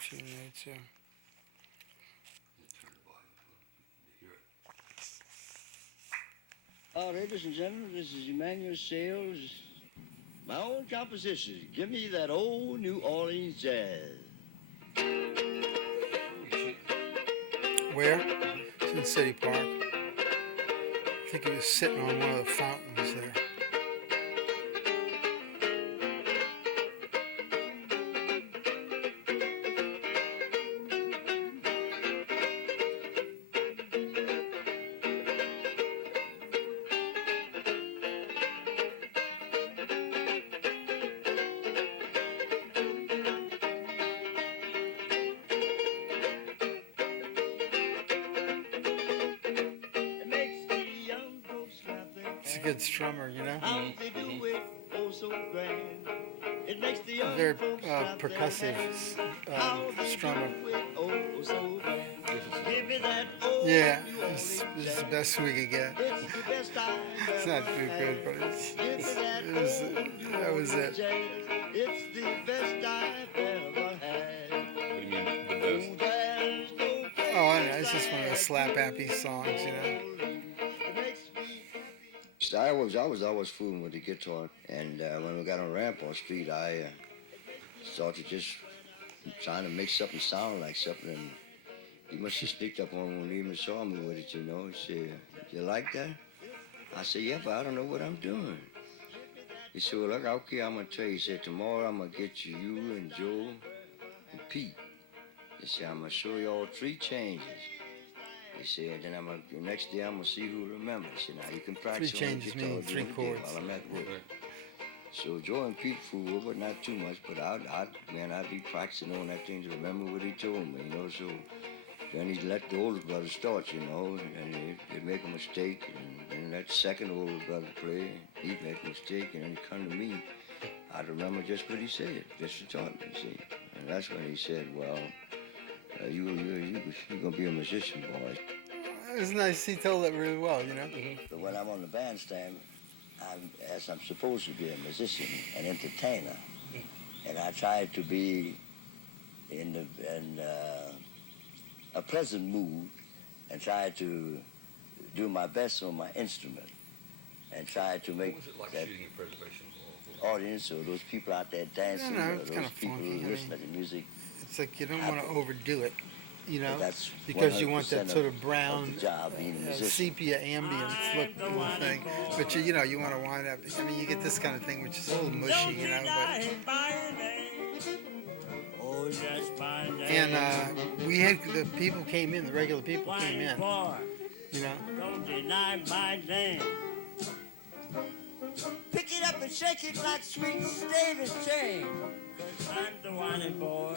tune there too. Ladies and gentlemen, this is Emmanuel Sales. My own composition. Give me that old New Orleans jazz. Where? It's in City Park. I think he was sitting on one of the fountains there. It makes the young folks clap their He's a good strummer, you know. how they do it, oh so grand. It makes the A young very folks clap their percussive hands. How they strummer. do it, oh so grand. Give me that old Yeah, New Orleans this is the jazz. best we could get. It's the best I've It's ever not too good, had. but Give me that it was, old New that was Orleans it. jazz. It's the best I've ever had. What do you mean the best? Oh, there's no Oh, I don't know. place It's just one of those slap happy songs, you know. it makes me happy. I was always fooling with the guitar, and when we got on Rampart Street, I started just trying to make something sound like something. And he must have sneaked up on me when he even saw me with it, you know. He said, "You like that?" I said, "Yeah, but I don't know what I'm doing." He said, "Well, look, okay, I'm gonna tell you." He said, "Tomorrow I'm gonna get you and Joe and Pete." He said, "I'm gonna show you all three changes." He said, "Then the next day I'm gonna see who remembers." He said, "Now you can practice Three on the changes guitar mean during three the day chords. while I'm at work." So Joe and Pete fooled, but not too much. But I'd be practicing on that thing to remember what he told me, you know. So then he'd let the older brother start, you know, and he'd make a mistake, and then that second older brother play, he'd make a mistake, and then he'd come to me. I'd remember just what he said, just to taught me, see. And that's when he said, "Well, you're gonna be a musician, boy." It was nice. He told it really well, you know. But when I'm on the bandstand, I'm supposed to be a musician, an entertainer, and I try to be in a pleasant mood, and try to do my best on my instrument, and try to What make was it like that shooting at Preservation Hall? audience or those people out there dancing, No, or it's those kind of people funky. who I listen mean, to the music. it's like you don't want to overdo it, you know, That's because you want that 100% sort of brown, the job, being a musician. sepia ambience look to the thing. But you know, you want to wind up. I mean, you get this kind of thing, which is a little mushy, you know. We had the people came in, the regular people came in, you know. Don't deny my name. Pick it up and shake it like sweet David chain. 'Cause I'm the whining boy.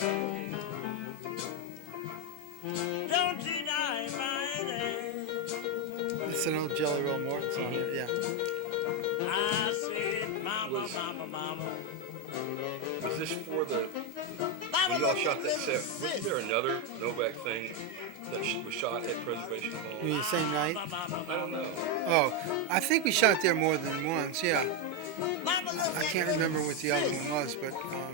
Don't deny my name. It's an old Jelly Roll Morton song, yeah. I said, mama, mama, mama. Was this for the Mama, when y'all look shot at that little set? sis. Wasn't there another Novak thing that was shot at Preservation You Hall? mean the same night? I don't know. Oh, I think we shot there more than once, yeah. Mama, look I at can't little remember what the other sis. one was, but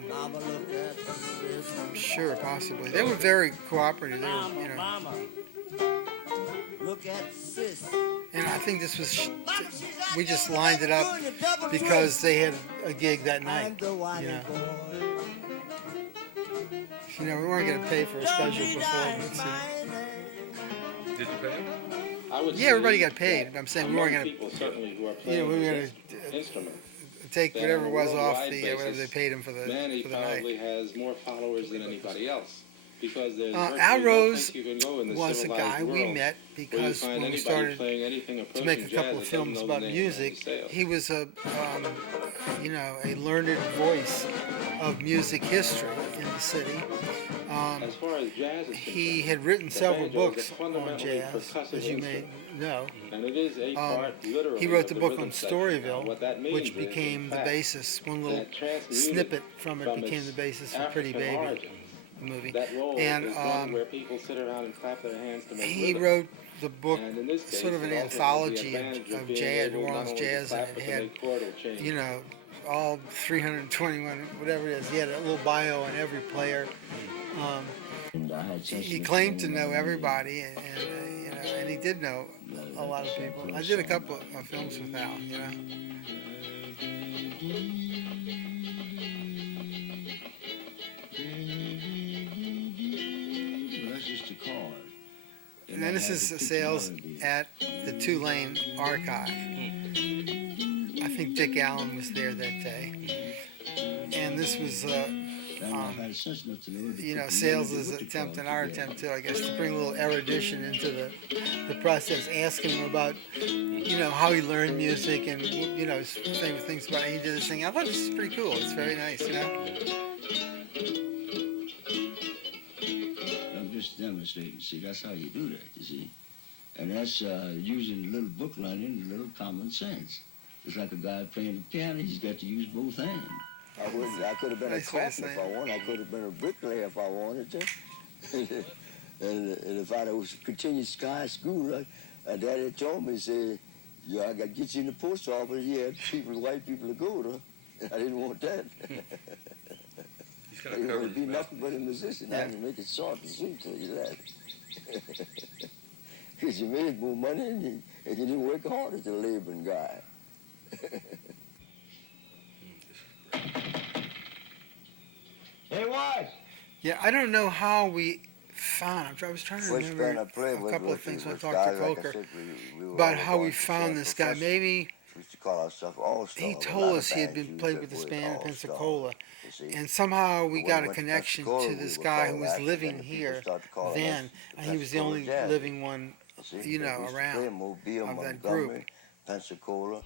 Mama, look at sis. sure, possibly. They were very cooperative. They were, Mama, you know. mama. Look at sis. And I think this was, Mama, she's out we there just with lined that it up doing the double because twist. they had a gig that I'm night. the whining Yeah. boy. You know, we weren't going to pay for a Don't special deny performance. my name. Did you pay him? I would Yeah, everybody say got paid. that I'm saying we among weren't going people certainly who are to, playing we were this going instrument. to take that whatever on a was off worldwide the, whatever they basis, paid him for the Manny night. probably has more followers than anybody else because there's Al virtually no Rose place you can go in the was a civilized guy we world met where you because find when we anybody started playing anything to approaching make a couple jazz of that films doesn't know about the name of music, Sales. he was a, you know, a learned voice of music history in the city. As far as jazz is He concerned, had written the several banjo is a books on fundamentally jazz, percussive as you may instrument. know. and it is a part literally He wrote of the book rhythm on section. Now, Storyville, what that means which is, became in the fact, basis. One little that transmuted snippet from it from became its the basis for Pretty African Baby, origins. the movie. That role And is one where people sit around and clap their hands to make he rhythm. wrote the book, And in this case, sort of an it also has the anthology advantage of being jazz, able New not Orleans only to jazz, clap, and but it to had, make chordal changes. you know, all 321, whatever it is. He had a little bio on every player. And I had He claimed to know everybody, and he did know a lot of people. I did a couple of films with Al, That's just a card. And then this is sales at the Tulane Archive. I think Dick Allen was there that day, and this was, sales' attempt and our attempt too, I guess, to bring a little erudition into the process, asking him about, how he learned music and, his favorite things about it. He did this thing. I thought this is pretty cool. It's very nice, I'm just demonstrating. See, that's how you do that, you see. And that's using a little book learning and a little common sense. It's like a guy playing the piano. He's got to use both hands. I could have been a carpenter if I wanted. I could have been a bricklayer if I wanted to. and if I was continued high school, Daddy told me, said, I got to get you in the post office. He had white people to go to. I didn't want that. He's kind of covered It'd be his mouth. nothing but a musician. I can make it short and sweet, tell you that. Because you made more money and you didn't work hard as a laboring guy. Hey, what? Yeah, I don't know how we found him. I was trying to First remember band I played a with couple of was- things when I was talked to guys, like I Coker said, we were about all how we going to found San this guy. Professor. Maybe We used to call ourselves All-Stars. he A lot told of us he had bands been used played that with this word, band in All-Stars, Pensacola, you see. and somehow we When got we a went to connection Pensacola, to we this were guy who called was after living then. People here started calling us then, the and he was the Pensacola only Jazz. living one, You see, you know, we used to around play in Mobile, of that group. Montgomery, Pensacola.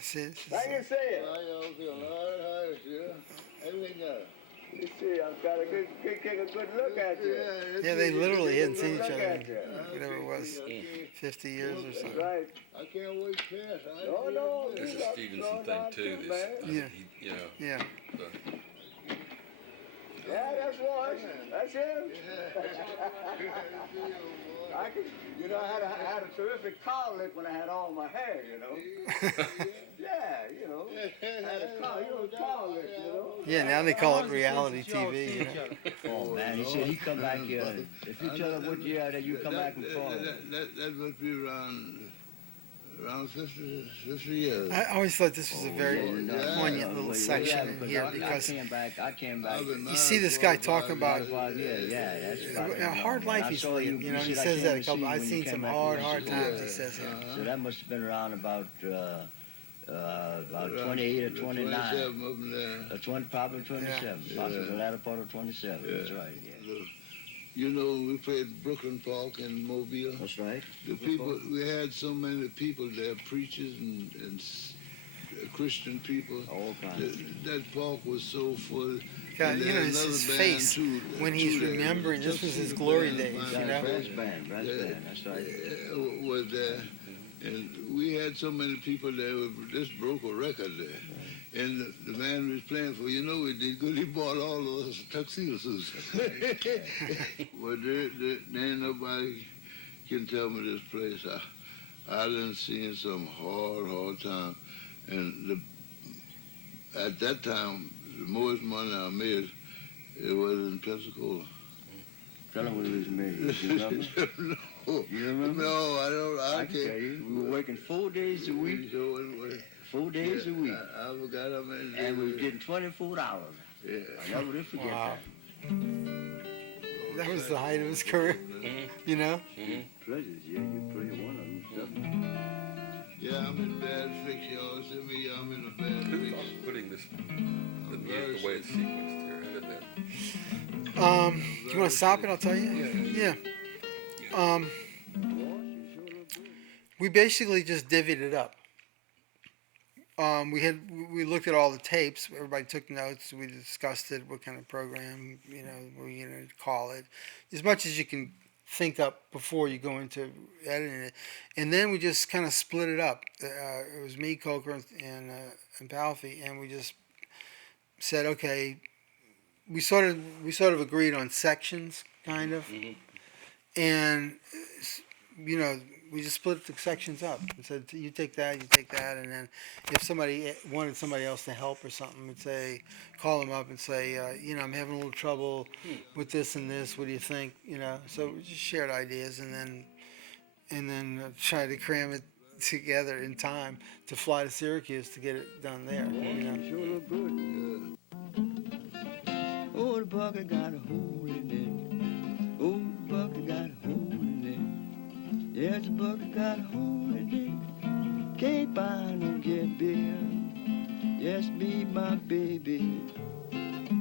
See, this is, Thank you, say it. You see, I'm trying to take a good look at you. yeah, they literally hadn't seen each Look other at in you. whatever it was, 50 years or something. Right. I can't wait past. No. That's a Stevenson thing too. Yeah. He, Yeah. the, Yeah, that's one. That's him. I could, I had a terrific collar lick when I had all my hair, Yeah, I had a collar lick, Yeah, now they call it reality TV. Oh, man, he said he come back here. If you tell him what year that you come back and call him. That must be around 50 years. I always thought this was a very poignant little Yeah, section in here I because came back. you see this guy talking about that's about a hard life he's leading. He says that a couple. I've seen some hard times. He says here. So that must have been around about 28 or 29. 27 up there. 20, probably 27. Possibly the latter part of 27. That's right, yeah. We played Brooklyn Park in Mobile. That's right. We had so many people there, preachers and Christian people. All kinds. That park was so full. God, And his another face band, too, when he's there. remembering. This was his Just glory the days. Brass band, that's right. Was there. And we had so many people there, we just broke a record there. And the man we was playing for, we did good. He bought all of us tuxedo suits. But there ain't nobody can tell me this place. I done seen some hard time. And at that time, the most money I made, it was in Pensacola. Tell him what it was made. You remember? No. You remember? No, I don't. I I can tell you. We were working 4 days a week. 4 days a week. I forgot how many days. And we were getting $24. Yeah. I never did forget Wow. that. That was the height of his career. Pleasures, yeah, you play one of them. Yeah, I'm in bad fix, y'all. See me, I'm in a bad who fix. thought of putting this, the music the way it's sequenced here? How did that? Do you want to stop it? I'll tell you. Yeah. We basically just divvied it up. We looked at all the tapes. Everybody took notes. We discussed it. What kind of program, we're going to call it, as much as you can think up before you go into editing it. And then we just kind of split it up. It was me, Coker, and Palfy, and we just said, okay. We sort of agreed on sections, kind of, and we just split the sections up and said, you take that, and then if somebody wanted somebody else to help or something, we'd say, call them up and say, I'm having a little trouble with this and this. What do you think? So we just shared ideas, and then try to cram it together in time to fly to Syracuse to get it done there. Sure look good. Oh, the bucket got a hole in it. Oh, the bucket got a hole in it. Yes, the bucket got a hole in it. Can't buy no get beer. Yes, be my baby.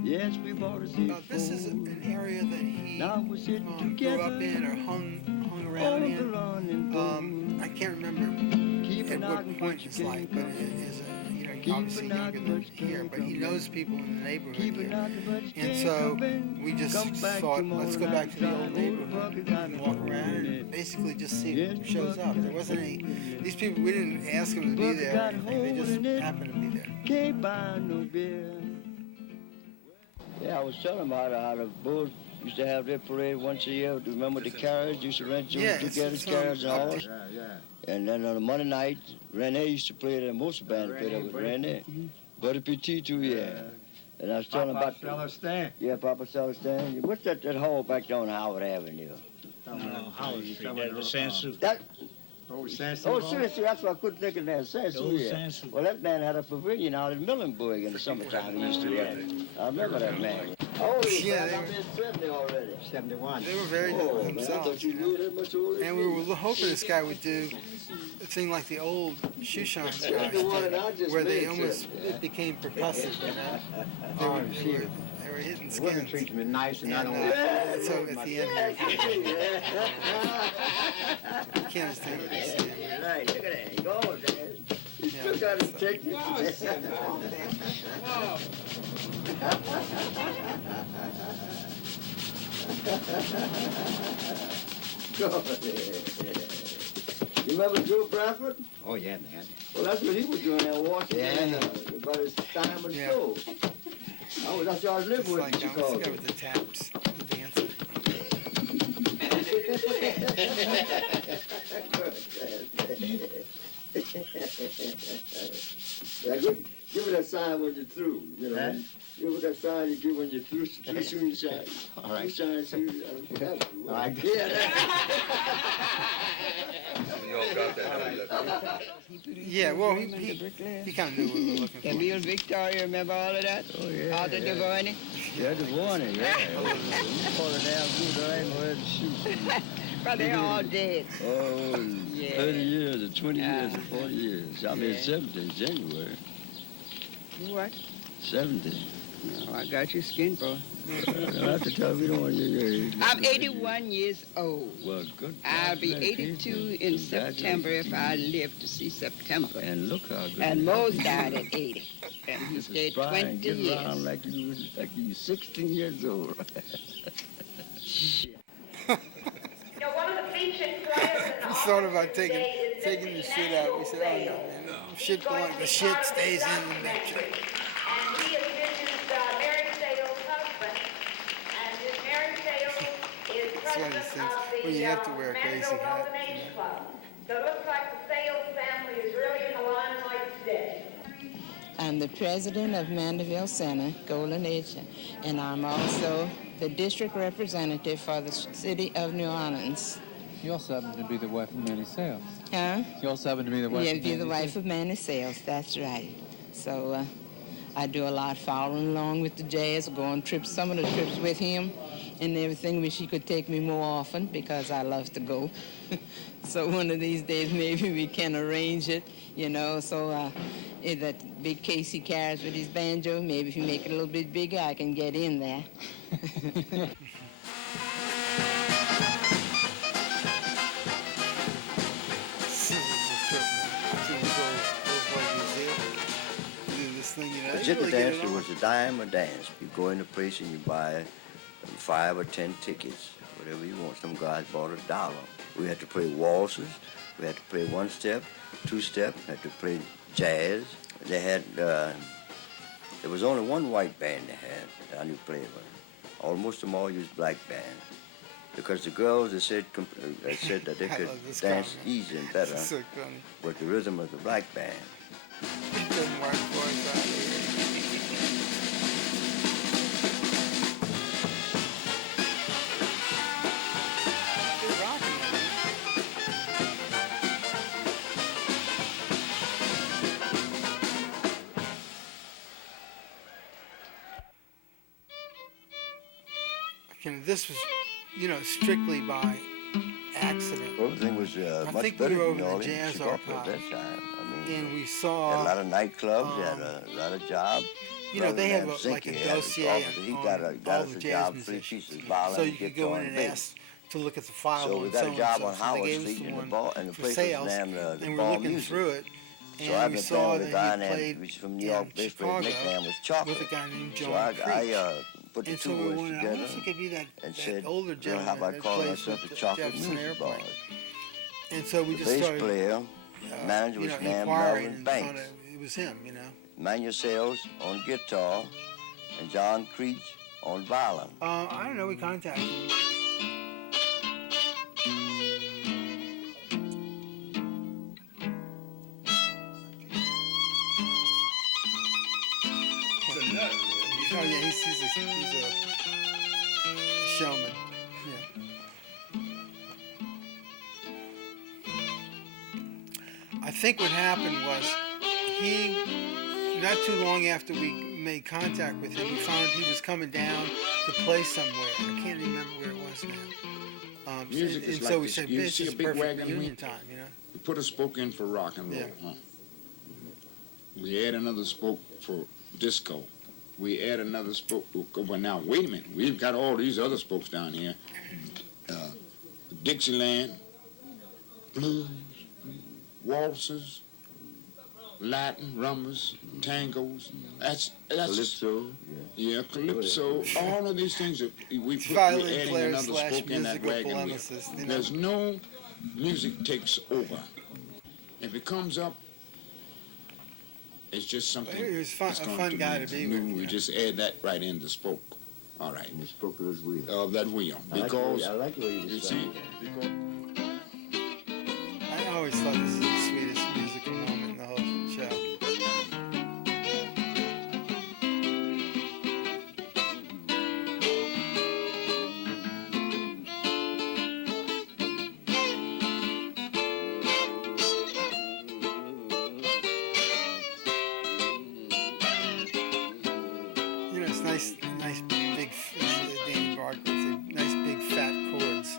Yes, we bought us a This is an area that he now we're sitting grew up together. in or hung around in. I can't remember at what point in his life, but it is obviously younger than here, but he knows people in the neighborhood here. And so we just thought, let's go back to the old neighborhood and walk around and basically just see who shows up. There wasn't these people, we didn't ask them to be there or anything, they just happened to be there. Can't buy no beer. Yeah, I was telling him how the Bulls used to have their parade once a year. Remember the carriage? Used to rent together carriage and all. And then on a Monday night, Rene used to play there. Most bands played there with Rene. Buddy Petit too, yeah. And I was telling him about Celestin. Yeah, Papa Celestin. What's that hall back there on Howard Avenue? Howard Street, the Sansu. That, Oh, Sansu. oh, seriously, that's what I couldn't think of that. Sansu, yeah. Sansu. Well, that man had a pavilion out in Muhlenberg in the summertime. He used to have. I remember that man. Oh, Yeah, I'm in 70 already. 71. They were very good Oh, man, I themselves. thought you were that much older. And we were hoping this guy would do a thing like the old shoe shine guys the one that I did, just where they made, almost sir. it became percussive, They were, they were hitting The women skins. treat me nice and not And, only. so at the end here, you can't understand what they're saying. Right, look at that. He goes, man. He Yeah, still got his so- technique. Go ahead. You remember Joe Bradford? Oh, yeah, man. Well, that's what he was doing there, watching Yeah. about his time and Yeah. show. That's who I was living It's with like in that. Let's Chicago. go with the taps, the dancer. Yeah, give me that sign when you're through. Huh? Give me that sign you give when you're through. Too soon you shine. All right. Too soon, All right. Yeah. We all got that. Yeah, well, he kind of knew what we were looking for. Camille Victoria, remember all of that? Oh, yeah. All the Devaney? Yeah, the warning, yeah. You call it down good, I ain't gonna have to shoot. But they're all dead. Oh, Yeah. 30 years or 20 years or 40 years. I mean, Yeah. 70 in January. What? 70. Oh, I got your skin, bro. I have to tell you, we don't want your age. I'm 81 years old. Well, good. I'll be 82 in Congratulations. September if I live to see September. And look how good. And Mose died at 80. And he Just stayed try 20 and get around years. like you was 16 years old. One of the featured players in the We thought about taking the shit out. We said, oh no, man, shit going, the shit stays in the mixture. And he is Mrs. Mary Sales' husband. And this Mary Sales is It's one of these president things of the where you have to wear a crazy Mandeville hat, Golden Age Club. So it looks like the Sales family is really in the limelight today. I'm the president of Mandeville Center, Golden Age, and I'm also the district representative for the city of New Orleans. You also happen to be the wife of Manny Sales. Huh? You also happen to be the wife Yeah, of be Manny the wife of Manny Sales, that's right. So I do a lot following along with the jazz, go on trips, some of the trips with him and everything. Wish he could take me more often because I love to go. So one of these days maybe we can arrange it, so if that big case he carries with his banjo, maybe if you make it a little bit bigger, I can get in there. The ticket dance was a dime a dance. You go in the place and you buy 5 or 10 tickets, whatever you want. Some guys bought $1. We had to play waltzes. We had to play 1-step, 2-step. Had to play jazz. They had. There was only one white band they had that I knew play with. Almost them all used black bands. because the girls they said that they I could love this dance comment. easier and This better is so funny. with the rhythm of the black band. It doesn't work for us out here. They're rocking it, man. Okay, this was, strictly by accident. Everything was I much think we better were over than in New the Orleans, Jazz Chicago at that Archives, time. I mean, and we they had saw, a lot of nightclubs, they had a lot of jobs. they had Brother like a Zinke had his dossier office. He on got all us the a jazz job, 3 musicians. pieces, So violin, you could go guitar, in and and bass. ask to look at the file So we on got so a and job so. on So they Howard gave us Street, the and one the for place was sales, named the and we're Ball looking Music. through it, So and I've we been saw playing that with a guy he named, played which is from New York, in bass player, Chicago nickname was with Chocolate. a guy named So John Creech. I put the And two so we words wanted, I together wonder if it could be that said, older how gentleman about that calling plays myself with the the Chocolate Jefferson Music Airplane. Boys? And so we The just bass started, player, manager was named inquiring Melvin and Banks. found out it was him, Manuel Sales on guitar, and John Creech on violin. I don't know, we contacted him. Oh yeah, he's a showman. Yeah. I think what happened was he, not too long after we made contact with him, we found he was coming down to play somewhere. I can't remember where it was now. Music and is so like we this. said, You this see is a big perfect wagon reunion wheel? time, We put a spoke in for rock and roll, Yeah. huh? We add another spoke for disco. We add another spoke. Well, now, wait a minute. We've got all these other spokes down here. Dixieland, blues, waltzes, Latin, rumbas, tangos. That's Calypso. yeah, calypso. All of these things that we put, Violin we're adding player another slash spoke in that musical wagon wheel. polemicist, There's no music takes over. If it comes up, it's just something. He was fun, that's a going fun guy to be new. with. We just add that right in the spoke. All right. And the spoke of his wheel. Of that wheel. I Because like the way you you describe see, I always thought this is the sweetest musical moment in the whole show. It's nice big, Danny Barker, it's nice big fat chords,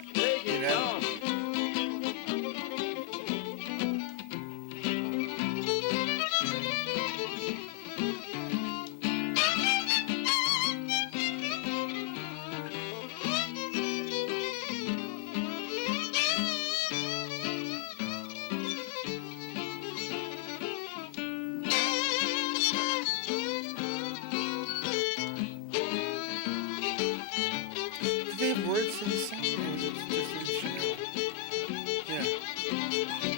Do they have words to this song? Or is it just instrumental? Yeah.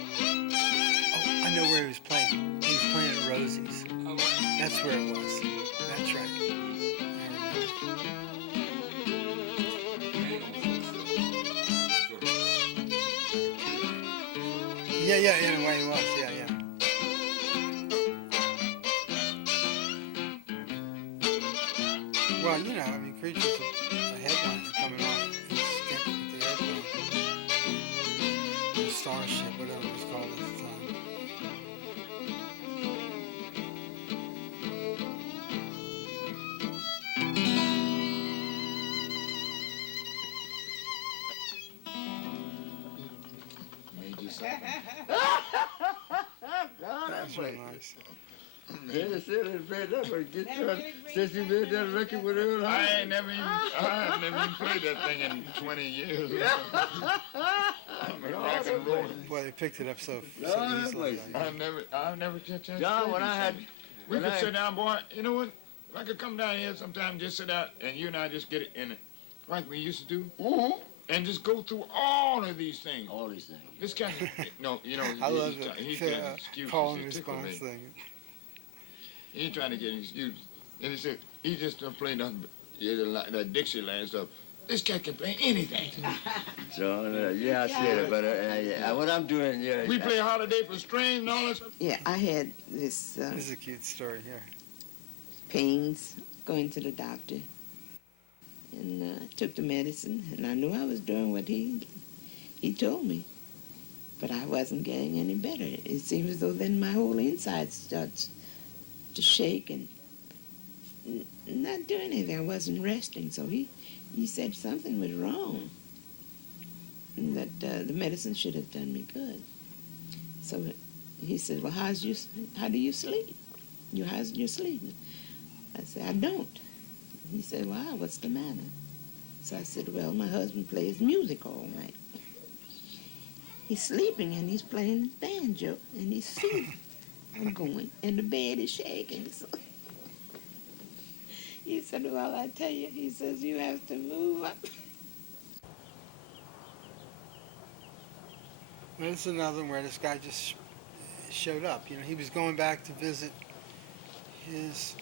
Oh, I know where he was playing. He was playing at Rosie's. That's where it was. That's right. I remember. Yeah, in a way it was. Yeah. Well, Creature's a headliner coming off his stint with the airplane. The Starship, whatever it was called at the time. made you something. That's really nice. Since you made that record with Earl I have never even played that thing in 20 years. I'm a rock and roll. Boy, they picked it up so that's easily. I've never get a chance to John, play when this I had- thing. We could sit down, boy. You know what? If I could come down here sometime, just sit out, and you and I just get it in it, like we used to do, and just go through all of these things. All these things. This kind of, I love he's the getting excuses. call and He tickled response me. thing. He's trying to get an excuse. And he said, he just don't play nothing but that Dixieland stuff. This cat can play anything. So, yeah, I said it, but what I'm doing, yeah. We play Holiday for String and all that stuff. Yeah, I had this This is a cute story here. pains going to the doctor, and took the medicine, and I knew I was doing what he told me, but I wasn't getting any better. It seemed as though then my whole inside starts to shake and not doing anything. I wasn't resting, so he said something was wrong, and that the medicine should have done me good. So he said, well, how do you sleep? How's your sleep? I said, I don't. He said, wow, what's the matter? So I said, well, my husband plays music all night. He's sleeping and he's playing the banjo and his feet are going and the bed is shaking. So he said, well, I tell you, he says, you have to move up. There's another one where this guy just showed up. You know, he was going back to visit his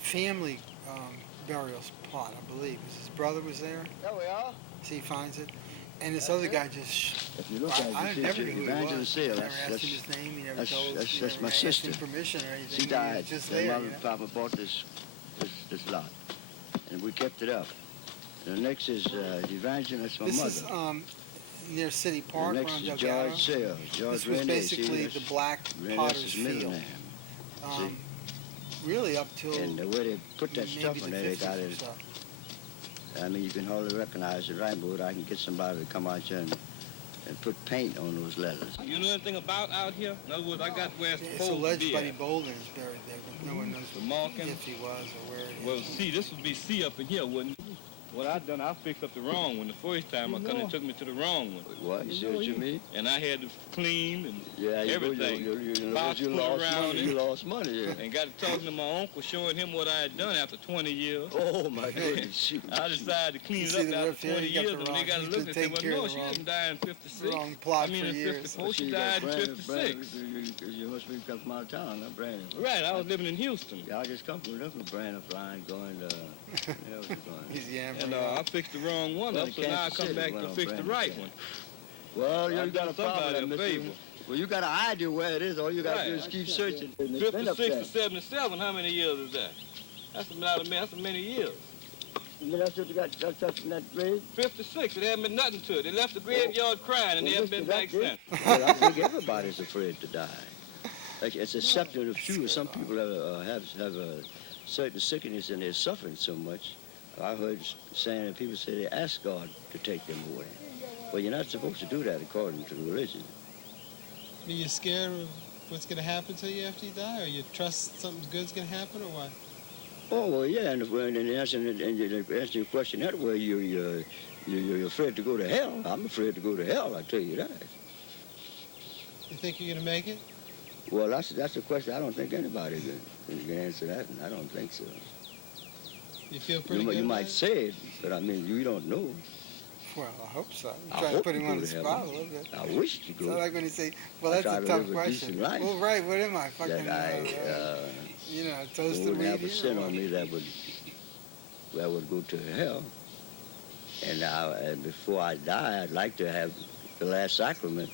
family burial plot, I believe. His brother was there. There we are. So he finds it. And this other guy just, If you look at it, I you never see knew who he Evangeline was. Sale. I never asked him his name. He never told us. That's my asked sister. him permission or anything. She He died. was just Her there. mother You know? and Papa bought this lot, and we kept it up. The next is Evangeline. That's my This mother. is near City Park, The next around is Delgado. George Sale. George This was Rene. basically the black Rene, potter's that's his middle field. name. Really up till And the way they put that maybe stuff in the there, they 50s got or it. so. I mean, you can hardly recognize it right, but I can get somebody to come out here and put paint on those letters. You know anything about out here? In other words, I got where it's It's supposed to alleged be Buddy at. Bolden is buried there, but no one knows The marking? if he was or where it is. Well, see, this would be C up in here, wouldn't it? What I done, I fixed up the wrong one. The first time I come and took me to the wrong one. What? You see what you mean? And I had to clean and Yeah, everything. Box you put lost around money. it. You lost money, yeah. And got to talking to my uncle, showing him what I had done after 20 years. Oh, my goodness. Shoot. I decided to clean You it see up the after roof here? 20 You got years, the and they wrong- got to he's look been and say, taking well, care no, of the she wrong- didn't die in 56. wrong plot I mean, for in years. 54, she you died in got 56. You must be come from out of town, huh, Brandon? Right, I was living in Houston. Yeah, I just come from a different Brandon line going to... yeah, what's it going? He's yammering. And I fixed the wrong one Well, up, so now I Kansas come City back went to on fix the Brandon right County. one. Well, you I've got done a problem, somebody a Mr. favor. Well, you got an idea where it is. All you got to Right. do is keep searching. It's been up 56 there. to 77, how many years is that? That's many years. That's what you got touched in that grave? 56, it hadn't been nothing to it. They left the graveyard crying, and they haven't been back since. Well, I think everybody's afraid to die. Like, it's except a few. Some people have a certain sickness and they're suffering so much. I heard saying that people say they ask God to take them away. Well, you're not supposed to do that according to religion. Are you scared of what's going to happen to you after you die, or you trust something good's going to happen, or what? Oh, well, yeah, and answering your question that way, you're afraid to go to hell. I'm afraid to go to hell, I tell you that. You think you're going to make it? Well, that's a question I don't think anybody can answer that, and I don't think so. You feel pretty good You about might it? say it, but I mean, you don't know. Well, I hope so. I I'm trying to hope put you him go on the to spot a heaven. little bit. I wish you It's go. not like when you say, well, I that's try a to tough live a question. decent life. Well, right, what am I? Fucking, That you know, toasted would weed have a here sin or on what? me that would go to hell. And before I die, I'd like to have the last sacrament.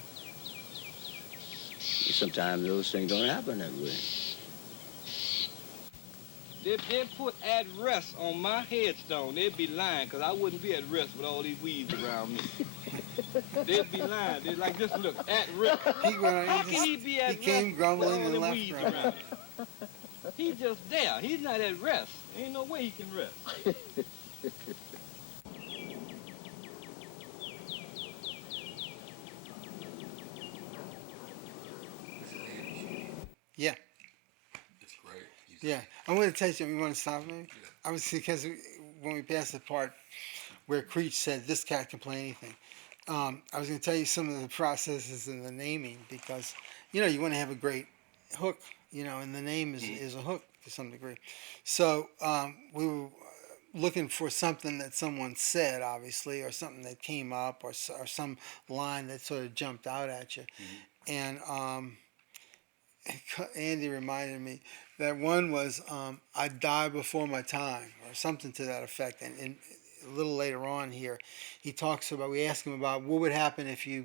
Sometimes those things don't happen that way. If they put at rest on my headstone, they'd be lying, because I wouldn't be at rest with all these weeds around me. They'd be lying. They'd like, just look, at rest. How can he be at he came rest grumbling with all and the left weeds grumbling. around him? He's just there. He's not at rest. Ain't no way he can rest. Yeah. It's great. Yeah, I'm going to tell you something. You want to stop me? I was because when we passed the part where Creech said this cat can play anything, I was going to tell you some of the processes in the naming because you want to have a great hook, and the name is a hook to some degree. So we were looking for something that someone said, obviously, or something that came up, or some line that sort of jumped out at you, and Andy reminded me, That one was "I Die Before My Time" or something to that effect. And a little later on here, he talks about. We asked him about what would happen if you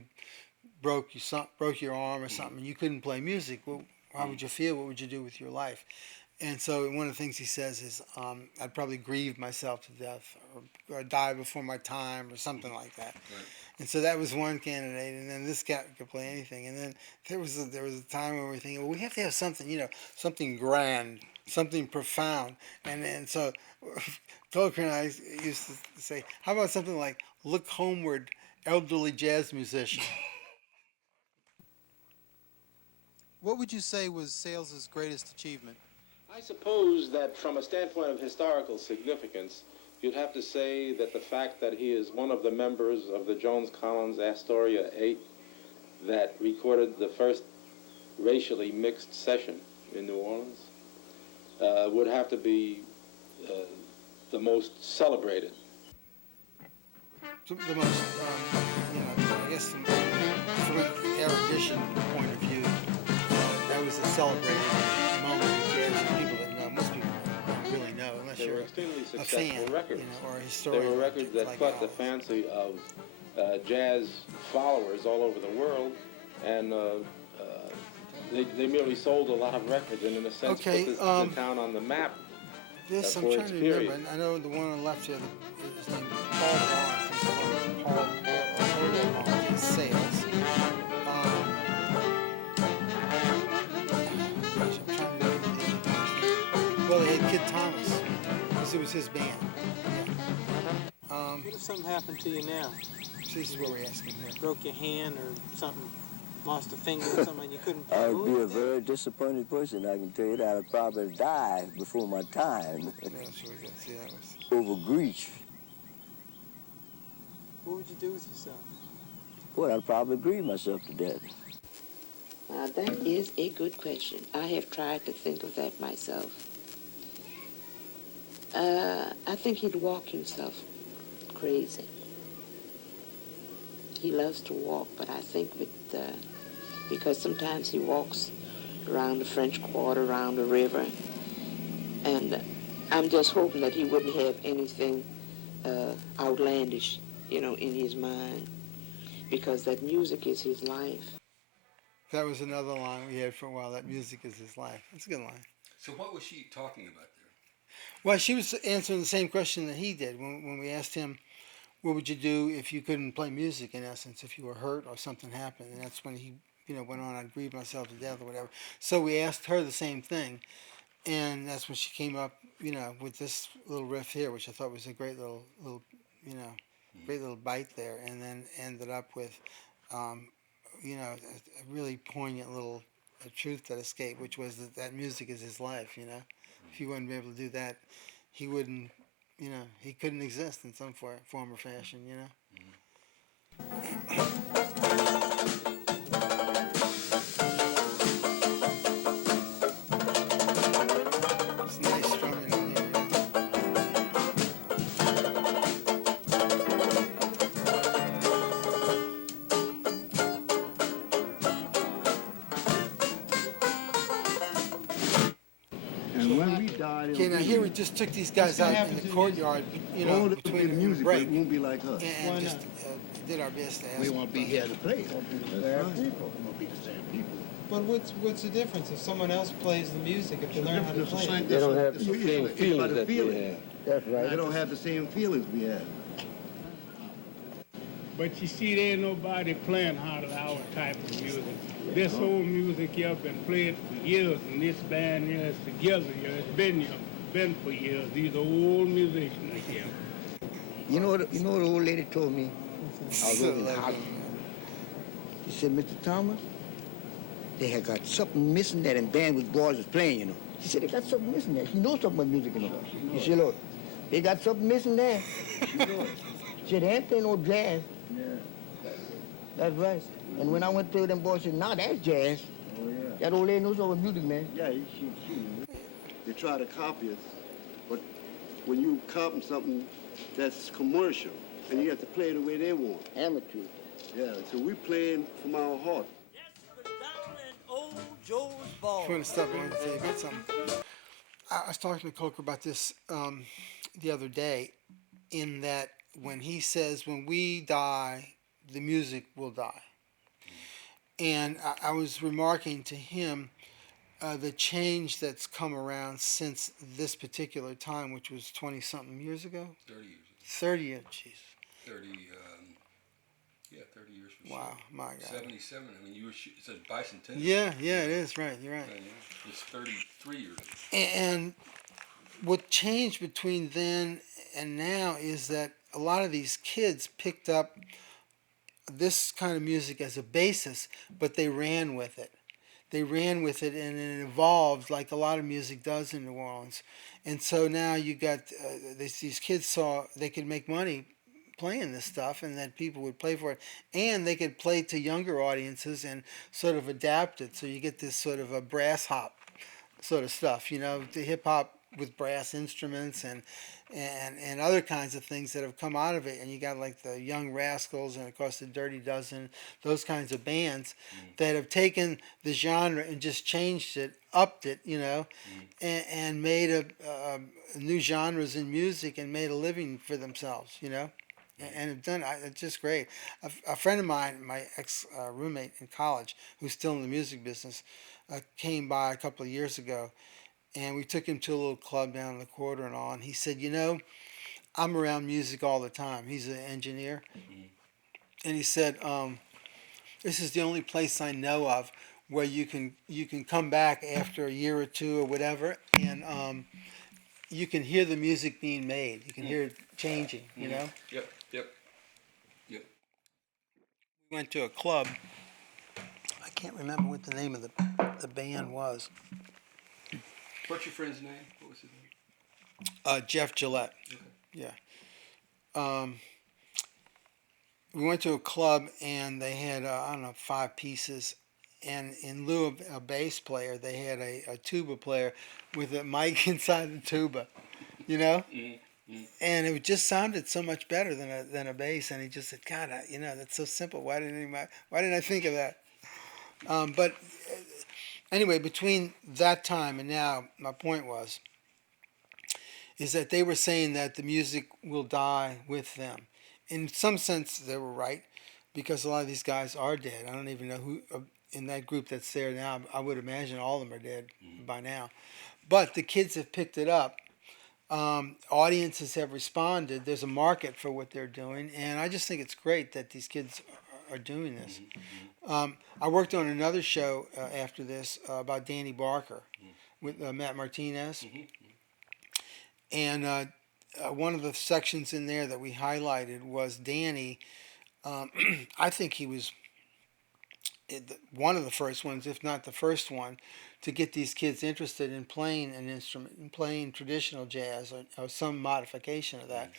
broke your arm or something, and you couldn't play music. Well, how would you feel? What would you do with your life? And so one of the things he says is, I'd probably grieve myself to death or die before my time or something like that. Right. And so that was one candidate. And then this guy could play anything. And then there was a time when we were thinking, well, we have to have something, something grand, something profound. And so Tolkien and I used to say, how about something like "Look Homeward, Elderly Jazz Musician"? What would you say was Sales's greatest achievement? I suppose that from a standpoint of historical significance, you'd have to say that the fact that he is one of the members of the Jones-Collins Astoria 8 that recorded the first racially mixed session in New Orleans would have to be the most celebrated. The most, I guess from an erudition point of view, that was a celebrated moment in jazz for people that know. Most people don't really know unless They were you're extremely a successful fan, records. or a historian. They were records that like caught the ours. fancy of jazz followers all over the world, and they merely sold a lot of records, and in a sense Okay, put the town on the map This I'm for trying its to period. remember. I know the one on the left here, his name Paul Barnes. He's called Paul Barnes. He's Sales. Gosh, I'm trying to remember the other guy's name. Well, they had Kid Thomas, because it was his band. What if something happened to you now? This is what we're asking here. Broke your hand or something, lost a finger or something, and you couldn't play? I What would be would a you do? very disappointed person, I can tell you that. I'd probably die before my time Yeah, so we got see that was. over grief. What would you do with yourself? Well, I'd probably grieve myself to death. Now, that is a good question. I have tried to think of that myself. I think he'd walk himself crazy. He loves to walk, but I think because sometimes he walks around the French Quarter, around the river, and I'm just hoping that he wouldn't have anything outlandish, in his mind, because that music is his life. That was another line we had for a while. That music is his life. That's a good line. So what was she talking about there? Well, she was answering the same question that he did when we asked him, what would you do if you couldn't play music, in essence, if you were hurt or something happened? And that's when he, went on, I'd grieve myself to death or whatever. So we asked her the same thing. And that's when she came up, with this little riff here, which I thought was a great little great little bite there. And then ended up with, a really poignant little truth that escaped, which was that music is his life, If he wouldn't be able to do that, he wouldn't, he couldn't exist in some form or fashion, It's nice strumming in here. And when we die, Okay, now here we just took these guys out in the courtyard, between the music break, it won't be like us. and just did our best to ask. We won't be here to play. That's right. We won't be the same people. But what's the difference if someone else plays the music, if they learn how to play it? They don't have the same feelings that we have. That's right. They don't have the same feelings we have. But you see, there ain't nobody playing our type of music. This old music here been played for years, and this band here is together here. It's been here, been for years. These are old musicians here. You know what the old lady told me? I was over in Holland. She said, Mr. Thomas, they had got something missing that in band with boys was playing, She said, they got something missing there. She knows something about music, She said, look, they got something missing there. She said, they ain't playing no jazz. Yeah. That's right. And when I went to them boys, said, nah, that's jazz. Oh, yeah. That old lady knows all the music, man. Yeah, she They try to copy us, but when you copy something that's commercial, and you have to play the way they want. Amateur. Yeah, so we playing from our heart. Yes, it was down in old Joe's ball. point of stuff I wanted to tell you about something. I was talking to Coker about this the other day, in that when he says, when we die, the music will die. And I was remarking to him the change that's come around since this particular time, which was 20 something years ago. 30 years. 30 years, jeez. 30, yeah, 30 years for wow, sure. My God. 77. I mean, it says bicentennial. Yeah, it is, right, you're right. Yeah. It's 33 years. And what changed between then and now is that a lot of these kids picked up this kind of music as a basis, but they ran with it. They ran with it, and it evolved like a lot of music does in New Orleans. And so now you got these kids saw they could make money playing this stuff, and that people would play for it, and they could play to younger audiences and sort of adapt it. So you get this sort of a brass hop sort of stuff, the hip hop with brass instruments and other kinds of things that have come out of it. And you got like the Young Rascals and of course the Dirty Dozen, those kinds of bands that have taken the genre and just changed it, upped it, and made a new genres in music and made a living for themselves, and have done it's just great. A friend of mine, my ex roommate in college, who's still in the music business, came by a couple of years ago, and we took him to a little club down in the quarter and all. And he said, I'm around music all the time. He's an engineer, and he said, this is the only place I know of where you can come back after a year or two or whatever, and you can hear the music being made. You can hear it changing. Yep. We went to a club. I can't remember what the name of the band was. What's your friend's name? What was his name? Jeff Gillette. Okay. Yeah. We went to a club and they had I don't know, 5 pieces, and in lieu of a bass player, they had a tuba player with a mic inside the tuba, and it just sounded so much better than a bass. And he just said, God, that's so simple. Why didn't I think of that? But anyway, between that time and now, my point is that they were saying that the music will die with them. In some sense, they were right, because a lot of these guys are dead. I don't even know who in that group that's there now. I would imagine all of them are dead by now. But the kids have picked it up. Audiences have responded. There's a market for what they're doing, and I just think it's great that these kids are doing this. I worked on another show after this about Danny Barker with Matt Martinez. And one of the sections in there that we highlighted was Danny. I think he was one of the first ones, if not the first one, to get these kids interested in playing an instrument and playing traditional jazz or some modification of that.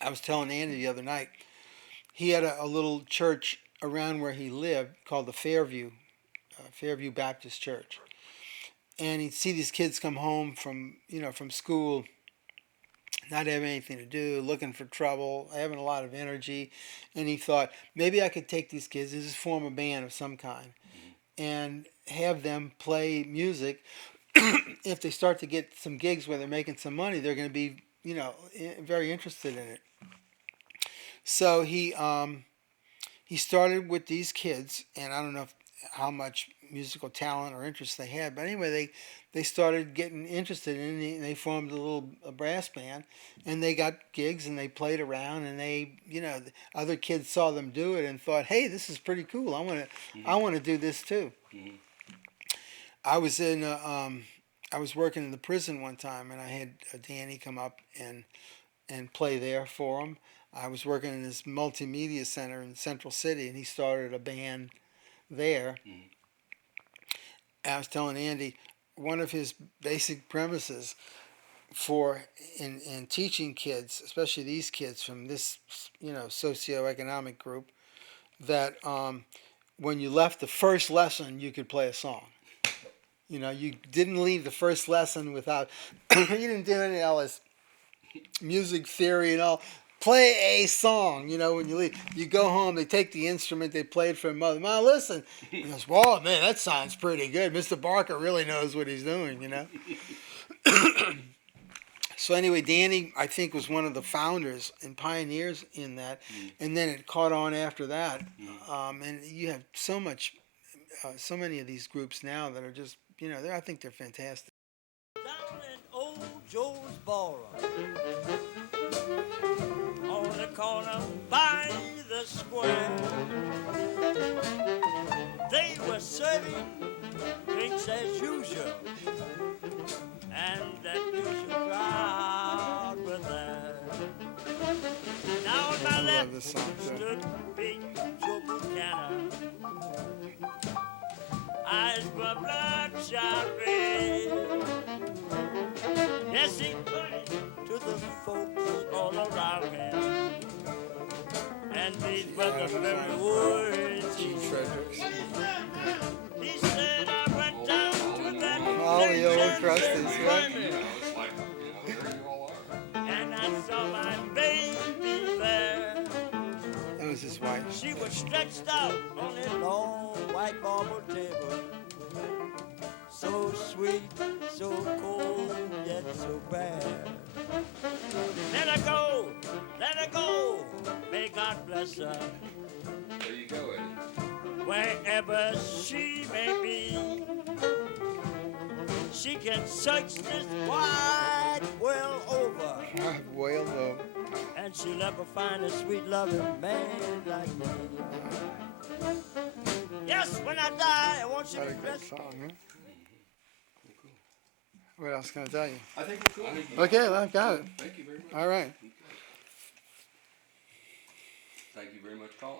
I was telling Andy the other night, he had a little church around where he lived called the Fairview Baptist Church. And he'd see these kids come home from school, not having anything to do, looking for trouble, having a lot of energy. And he thought, maybe I could take these kids and just form a band of some kind and have them play music. If they start to get some gigs where they're making some money, they're going to be, very interested in it. So he started with these kids, and I don't know how much musical talent or interest they had, but anyway, they started getting interested in it, and they formed a brass band, and they got gigs, and they played around, and the other kids saw them do it and thought, hey, this is pretty cool. I want to do this too. I was I was working in the prison one time, and I had Danny come up and play there for him. I was working in this multimedia center in Central City, and he started a band there. I was telling Andy, one of his basic premises for in teaching kids, especially these kids from this socioeconomic group, that when you left the first lesson, you could play a song. You didn't leave the first lesson without you didn't do any of all this music theory and all. play a song. You know, when you leave, you go home, they take the instrument they played for mother. Mom, listen. He goes, "Whoa, man, that sounds pretty good. Mr. Barker really knows what he's doing." You know. So anyway, Danny, I think, was one of the founders and pioneers in that, and then it caught on after that. And you have so many of these groups now that are just, I think they're fantastic. Down in old Joe's ballroom, on the corner by the square, they were serving drinks as usual, and that usual crowd were there. Now on my left stood Big Joe Buchanan, eyes were bloodshot red. Yes, he pointed to the folks all around him, and these were the very words he said. He said, I went down to that All the old crusties, right? and I saw my baby there. That was his wife. She was stretched out on a long white marble table. So sweet, so cold, yet so bad. Let her go, may God bless her. There you go, Eddie. Wherever she may be, she can search this wide world over. World over. And she'll never find a sweet loving man like me. Yes, when I die, I want you to rest. Song, huh? What else can I tell you? I think we're cool. Okay, well, I've got it. Thank you very much. All right. Thank you very much, Colin.